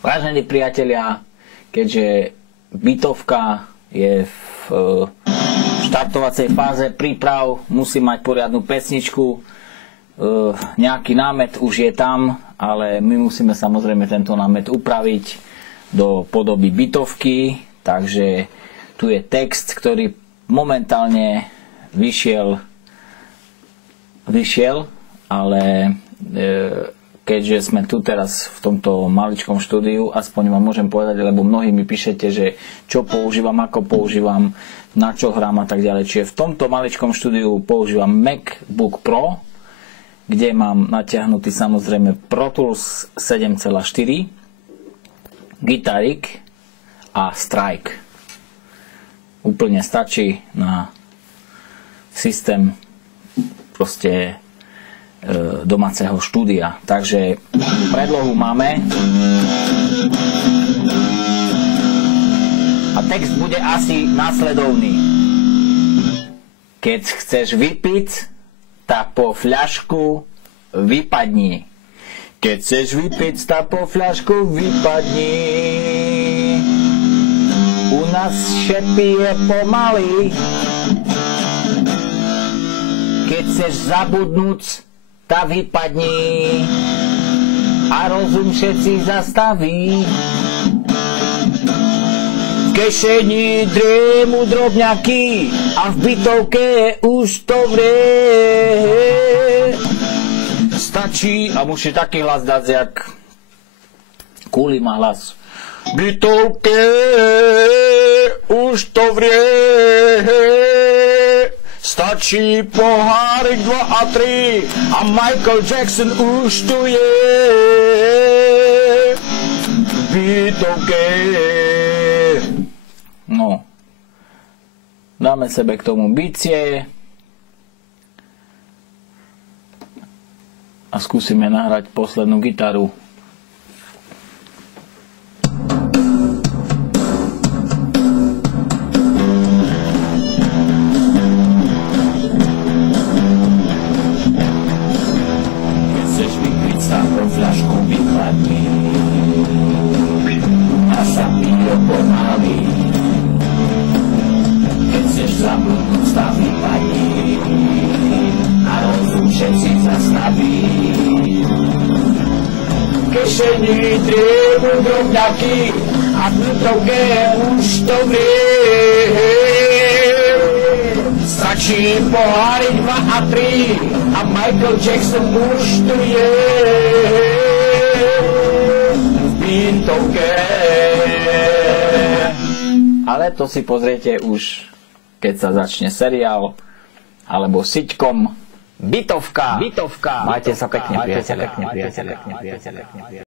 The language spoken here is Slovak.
Vážení priatelia, keďže bytovka je v štartovacej fáze príprav, musí mať poriadnu pesničku, nejaký námet už je tam, ale my musíme samozrejme tento námet upraviť do podoby bytovky, takže tu je text, ktorý momentálne vyšiel, ale keďže sme tu teraz v tomto maličkom štúdiu, aspoň vám môžem povedať, lebo mnohí mi píšete, že čo používam, ako používam, na čo hrám a tak ďalej. Čiže v tomto maličkom štúdiu používam MacBook Pro, kde mám natiahnutý samozrejme Pro Tools 7.4, Gitarik a Strike. Úplne stačí na systém proste domáceho štúdia. Takže predlohu máme a text bude asi následovný. Keď chceš vypiť, tak po fľašku vypadni. Keď chceš vypiť, tak po fľašku vypadni. U nás šepy je pomaly. Keď chceš zabudnúť, tá vypadni a rozum všetci zastaví. V kešeni driemu drobňaky a v bytovke už to vrie. Stačí, a musíš taký hlas dať, jak Kuli má hlas. V bytovke už to vrie. Stačí pohárik 2 a 3 a Michael Jackson už tu je. Bytovke. No. Dáme sebe k tomu bicie a skúsime nahrať poslednú gitaru. Fľašku vypadni a sa pije pomaly. Keď chceš zabudnúť, stav vypadni a rozum všetci zastaví. V kešeni driemu drobňaky a v bytovke už to vrie. Stačí poháriť 2 a 3 a Michael Jackson už tu je. V bytovke. Ale to si pozriete už, keď sa začne seriál alebo sitcom Bytovka. Majte sa pekne, priateľe.